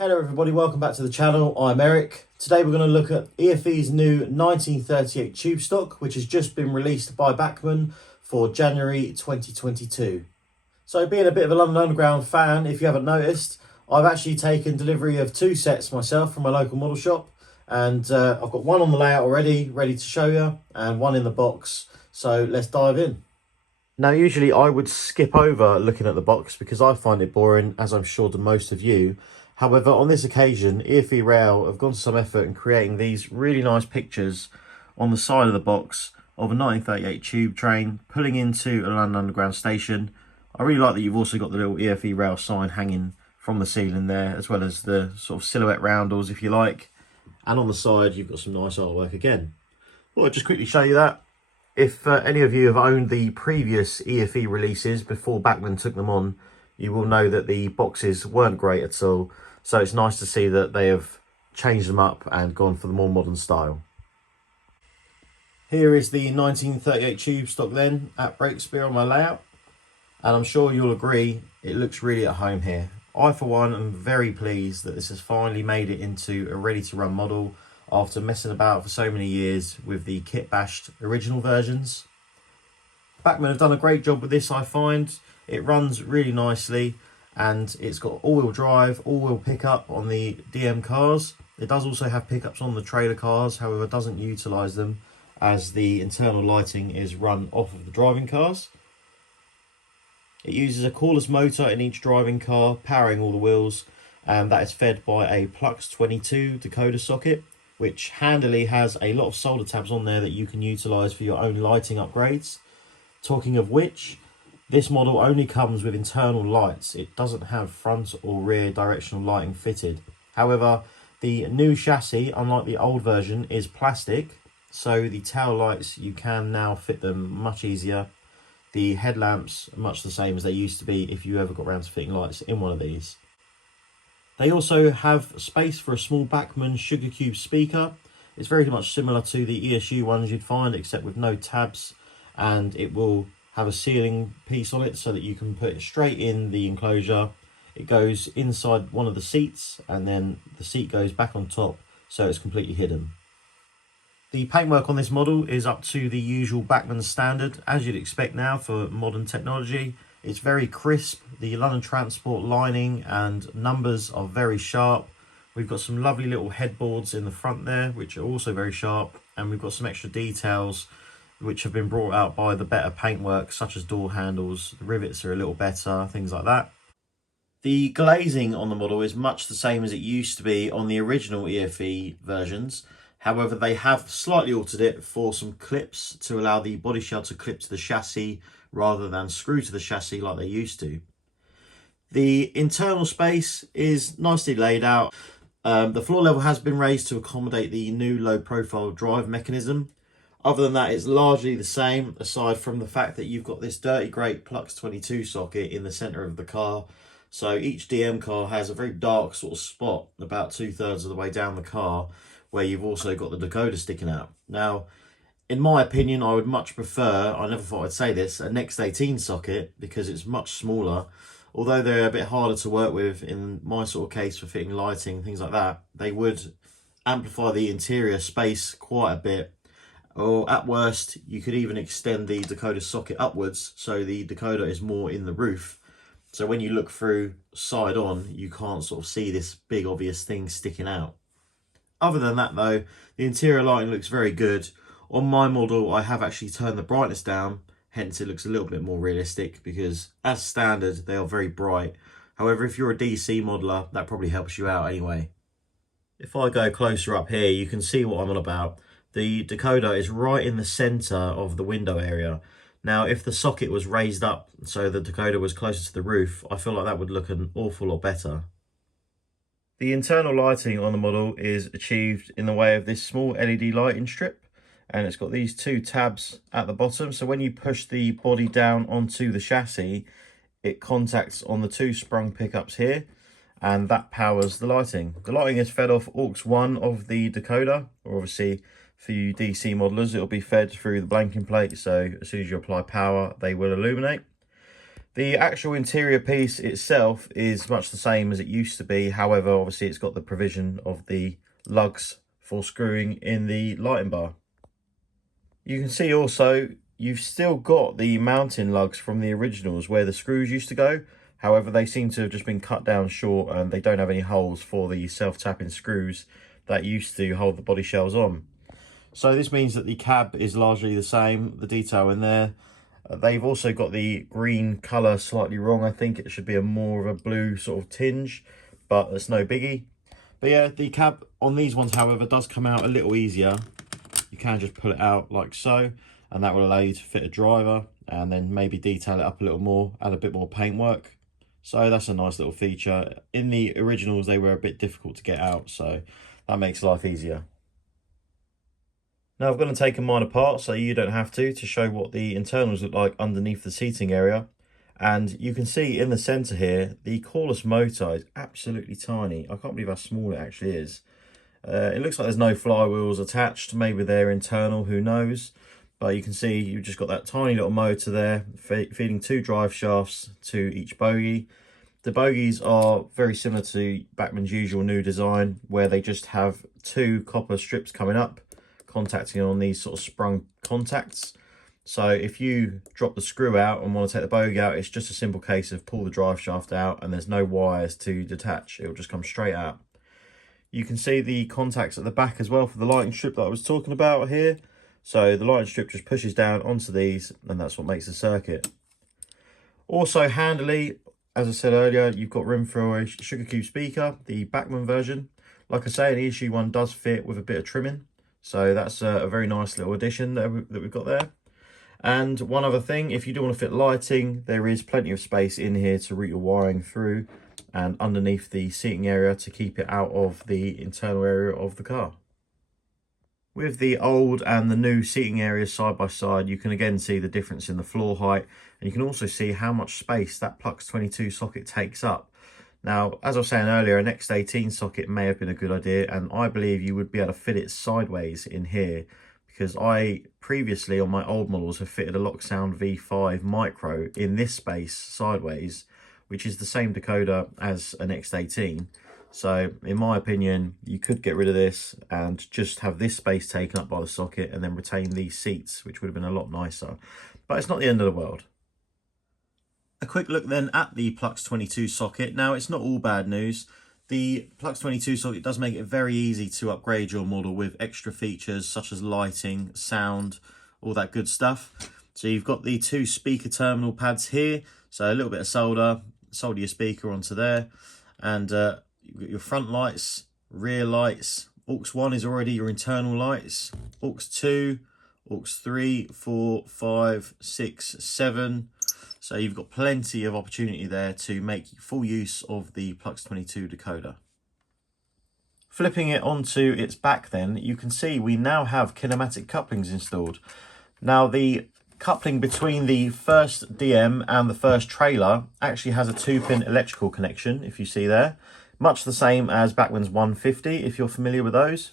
Hello everybody, welcome back to the channel. I'm Eric. Today we're going to look at EFE's new 1938 tube stock, which has just been released by Bachmann for January 2022. So being a bit of a London Underground fan, if you haven't noticed, I've actually taken delivery of two sets myself from my local model shop. And I've got one on the layout already, ready to show you, and one in the box. So let's dive in. Now usually I would skip over looking at the box because I find it boring, as I'm sure do most of you. However, on this occasion, EFE Rail have gone to some effort in creating these really nice pictures on the side of the box of a 1938 tube train pulling into a London Underground station. I really like that you've also got the little EFE Rail sign hanging from the ceiling there, as well as the sort of silhouette roundels, if you like. And on the side, you've got some nice artwork again. Well, I'll just quickly show you that. If any of you have owned the previous EFE releases before Bachmann took them on, you will know that the boxes weren't great at all. So it's nice to see that they have changed them up and gone for the more modern style. Here is the 1938 tube stock then at Breakspear on my layout. And I'm sure you'll agree, it looks really at home here. I, for one, am very pleased that this has finally made it into a ready-to-run model after messing about for so many years with the kit-bashed original versions. Bachmann have done a great job with this, I find. It runs really nicely and it's got all-wheel drive, all-wheel pickup on the DM cars. It does also have pickups on the trailer cars, however doesn't utilise them as the internal lighting is run off of the driving cars. It uses a cordless motor in each driving car, powering all the wheels, and that is fed by a Plux 22 decoder socket, which handily has a lot of solder tabs on there that you can utilise for your own lighting upgrades. Talking of which, this model only comes with internal lights. It doesn't have front or rear directional lighting fitted. However, the new chassis, unlike the old version, is plastic, so the tail lights, you can now fit them much easier. The headlamps are much the same as they used to be if you ever got around to fitting lights in one of these. They also have space for a small Bachmann Sugar Cube speaker. It's very much similar to the ESU ones you'd find, except with no tabs, and it will have a ceiling piece on it so that you can put it straight in the enclosure. It goes inside one of the seats and then the seat goes back on top, so it's completely hidden. The paintwork on this model is up to the usual Bachmann standard, as you'd expect now for modern technology. It's very crisp. The London Transport lining and numbers are very sharp. We've got some lovely little headboards in the front there, which are also very sharp. And we've got some extra details which have been brought out by the better paintwork, such as door handles. The rivets are a little better, things like that. The glazing on the model is much the same as it used to be on the original EFE versions. However, they have slightly altered it for some clips to allow the body shell to clip to the chassis rather than screw to the chassis like they used to. The internal space is nicely laid out. The floor level has been raised to accommodate the new low profile drive mechanism. Other than that, it's largely the same, aside from the fact that you've got this dirty great Plux 22 socket in the centre of the car. So each DM car has a very dark sort of spot about 2/3 of the way down the car, where you've also got the decoder sticking out. Now, in my opinion, I would much prefer, I never thought I'd say this, a Next 18 socket, because it's much smaller. Although they're a bit harder to work with in my sort of case for fitting lighting, things like that, they would amplify the interior space quite a bit. Or at worst, you could even extend the decoder socket upwards, so the decoder is more in the roof. So when you look through side on, you can't sort of see this big obvious thing sticking out. Other than that though, the interior lighting looks very good. On my model, I have actually turned the brightness down, hence it looks a little bit more realistic, because as standard, they are very bright. However, if you're a DC modeler, that probably helps you out anyway. If I go closer up here, you can see what I'm on about. The decoder is right in the center of the window area. Now, if the socket was raised up so the decoder was closer to the roof, I feel like that would look an awful lot better. The internal lighting on the model is achieved in the way of this small LED lighting strip, and it's got these two tabs at the bottom. So when you push the body down onto the chassis, it contacts on the two sprung pickups here, and that powers the lighting. The lighting is fed off aux 1 of the decoder, or obviously for you DC modelers, it'll be fed through the blanking plate, so as soon as you apply power, they will illuminate. The actual interior piece itself is much the same as it used to be. However, obviously it's got the provision of the lugs for screwing in the lighting bar. You can see also you've still got the mounting lugs from the originals where the screws used to go. However, they seem to have just been cut down short and they don't have any holes for the self-tapping screws that used to hold the body shells on. So this means that the cab is largely the same, the detail in there. They've also got the green colour slightly wrong. I think it should be a more of a blue sort of tinge, but it's no biggie. But yeah, the cab on these ones, however, does come out a little easier. You can just pull it out like so, and that will allow you to fit a driver and then maybe detail it up a little more, add a bit more paintwork. So that's a nice little feature. In the originals, they were a bit difficult to get out, so that makes life easier. Now I've gone and taken mine apart so you don't have to show what the internals look like underneath the seating area. And you can see in the center here, the cordless motor is absolutely tiny. I can't believe how small it actually is. It looks like there's no flywheels attached. Maybe they're internal, who knows? But you can see you've just got that tiny little motor there, feeding 2 drive shafts to each bogie. The bogies are very similar to Bachmann's usual new design, where they just have 2 copper strips coming up, contacting on these sort of sprung contacts. So if you drop the screw out and want to take the bogie out, it's just a simple case of pull the drive shaft out and there's no wires to detach. It'll just come straight out. You can see the contacts at the back as well for the lighting strip that I was talking about here. So the lighting strip just pushes down onto these and that's what makes the circuit. Also handily, as I said earlier, you've got room for a sugar cube speaker, the Bachmann version. Like I say, an issue one does fit with a bit of trimming. So that's a very nice little addition that we've got there. And one other thing, if you do want to fit lighting, there is plenty of space in here to route your wiring through and underneath the seating area to keep it out of the internal area of the car. With the old and the new seating areas side by side, you can again see the difference in the floor height, and you can also see how much space that Plux 22 socket takes up. Now, as I was saying earlier, an X18 socket may have been a good idea, and I believe you would be able to fit it sideways in here, because I previously on my old models have fitted a Locksound V5 Micro in this space sideways, which is the same decoder as an X18. So in my opinion, you could get rid of this and just have this space taken up by the socket and then retain these seats, which would have been a lot nicer. But it's not the end of the world. A quick look then at the Plux 22 socket. Now, it's not all bad news. The Plux 22 socket does make it very easy to upgrade your model with extra features such as lighting, sound, all that good stuff. So you've got the 2 speaker terminal pads here. So a little bit of solder your speaker onto there. And you've got your front lights, rear lights. Aux 1 is already your internal lights. Aux 2, Aux 3, 4, 5, 6, 7. So you've got plenty of opportunity there to make full use of the Plux 22 decoder. Flipping it onto its back then, you can see we now have kinematic couplings installed. Now the coupling between the first DM and the first trailer actually has a 2-pin electrical connection, if you see there. Much the same as Bachmann's 150, if you're familiar with those.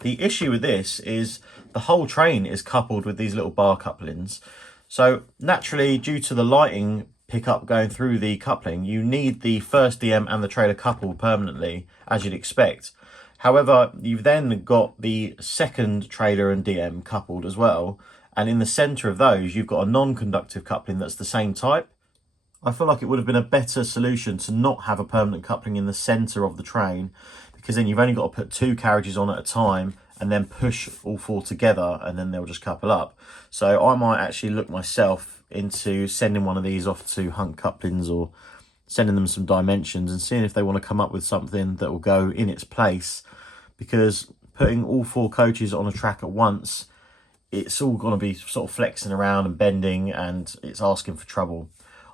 The issue with this is the whole train is coupled with these little bar couplings. So naturally, due to the lighting pickup going through the coupling, you need the first DM and the trailer coupled permanently, as you'd expect. However, you've then got the second trailer and DM coupled as well. And in the center of those, you've got a non-conductive coupling that's the same type. I feel like it would have been a better solution to not have a permanent coupling in the center of the train, because then you've only got to put 2 carriages on at a time and then push all 4 together and then they'll just couple up. So I might actually look myself into sending one of these off to Hunt Couplings or sending them some dimensions and seeing if they want to come up with something that will go in its place, because putting all 4 coaches on a track at once, it's all going to be sort of flexing around and bending and it's asking for trouble.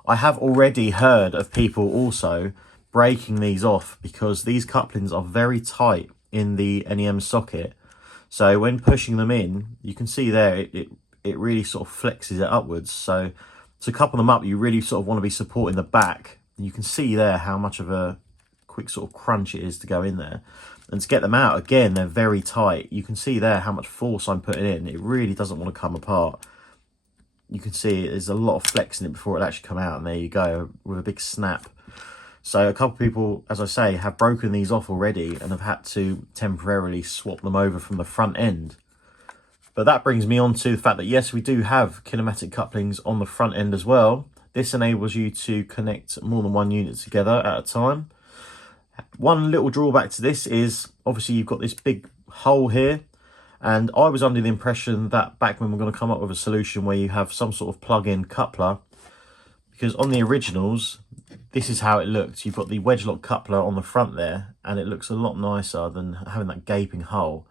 I have already heard of people also breaking these off because these couplings are very tight in the NEM socket. So when pushing them in, you can see there, it really sort of flexes it upwards. So to couple them up, you really sort of want to be supporting the back. You can see there how much of a quick sort of crunch it is to go in there. And to get them out, again, they're very tight. You can see there how much force I'm putting in. It really doesn't want to come apart. you can see there's a lot of flex in it before it actually come out, and there you go, with a big snap. So a couple of people, as I say, have broken these off already and have had to temporarily swap them over from the front end. But that brings me on to the fact that yes, we do have kinematic couplings on the front end as well. This enables you to connect more than one unit together at a time. One little drawback to this is obviously you've got this big hole here, and I was under the impression that Bachmann were going to come up with a solution where you have some sort of plug-in coupler, because on the originals this is how it looked. You've got the wedge lock coupler on the front there, and it looks a lot nicer than having that gaping hole.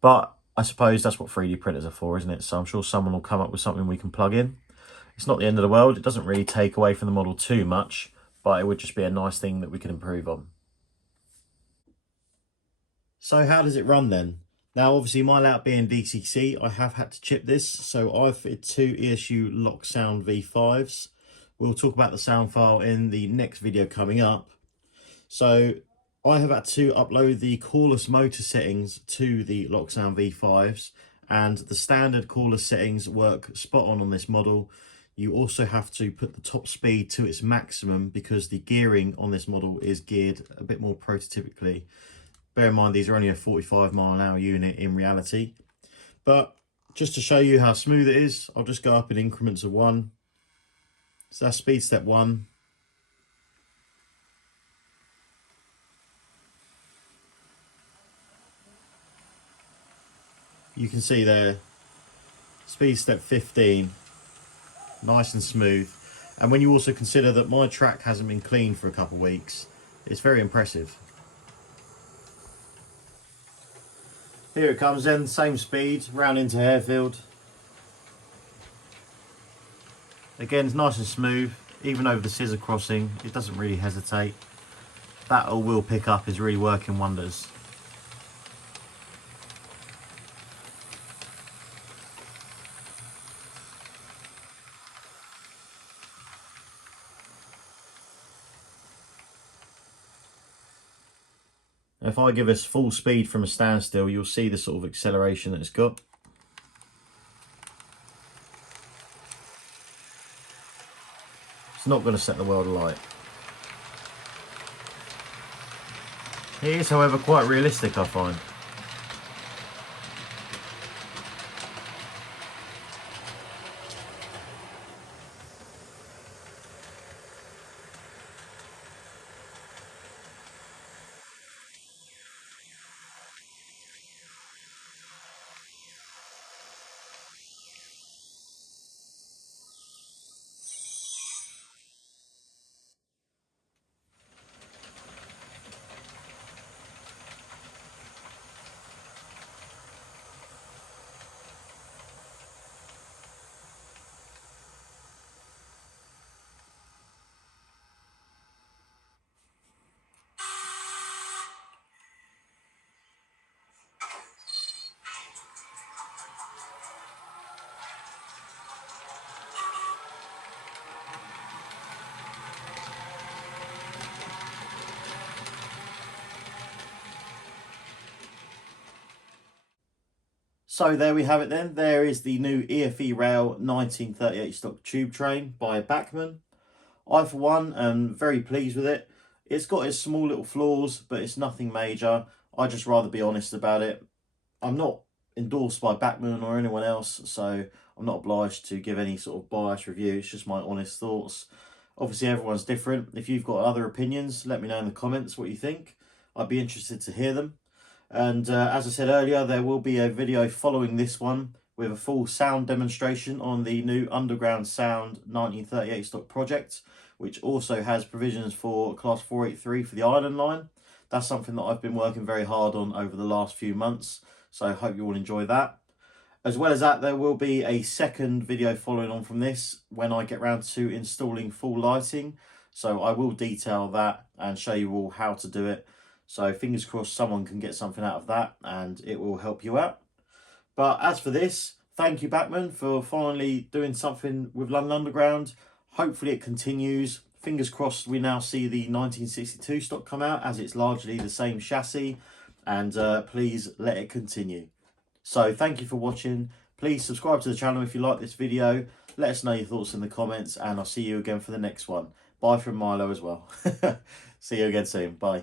But I suppose that's what 3D printers are for, isn't it? So I'm sure someone will come up with something we can plug in. It's not the end of the world. It doesn't really take away from the model too much, but it would just be a nice thing that we can improve on. So how does it run then? Now, obviously, my layout being DCC, I have had to chip this. So I've fitted 2 ESU Lock Sound V5s. We'll talk about the sound file in the next video coming up. So I have had to upload the cordless motor settings to the Lock Sound V5s, and the standard cordless settings work spot on this model. You also have to put the top speed to its maximum because the gearing on this model is geared a bit more prototypically. Bear in mind, these are only a 45-mile-an-hour unit in reality. But just to show you how smooth it is, I'll just go up in increments of 1. So that's speed step 1. You can see there, speed step 15, nice and smooth. And when you also consider that my track hasn't been cleaned for a couple of weeks, it's very impressive. Here it comes then, same speed, round into Harefield. Again, it's nice and smooth, even over the scissor crossing, it doesn't really hesitate. That all-wheel pickup is really working wonders. If I give us full speed from a standstill, you'll see the sort of acceleration that it's got. It's not going to set the world alight. It is, however, quite realistic, I find. So there we have it then. There is the new EFE Rail 1938 stock tube train by Bachmann. I, for one, am very pleased with it. It's got its small little flaws, but it's nothing major. I'd just rather be honest about it. I'm not endorsed by Bachmann or anyone else, so I'm not obliged to give any sort of biased review. It's just my honest thoughts. Obviously, everyone's different. If you've got other opinions, let me know in the comments what you think. I'd be interested to hear them. And as I said earlier, there will be a video following this one with a full sound demonstration on the new Underground Sound 1938 stock project, which also has provisions for Class 483 for the Island line. That's something that I've been working very hard on over the last few months, so I hope you all enjoy that. As well as that, there will be a second video following on from this when I get round to installing full lighting. So I will detail that and show you all how to do it. So fingers crossed someone can get something out of that and it will help you out. But as for this, thank you Bachmann for finally doing something with London Underground. Hopefully it continues. Fingers crossed we now see the 1962 stock come out, as it's largely the same chassis, and please let it continue. So thank you for watching. Please subscribe to the channel if you like this video. Let us know your thoughts in the comments, and I'll see you again for the next one. Bye from Milo as well. See you again soon. Bye.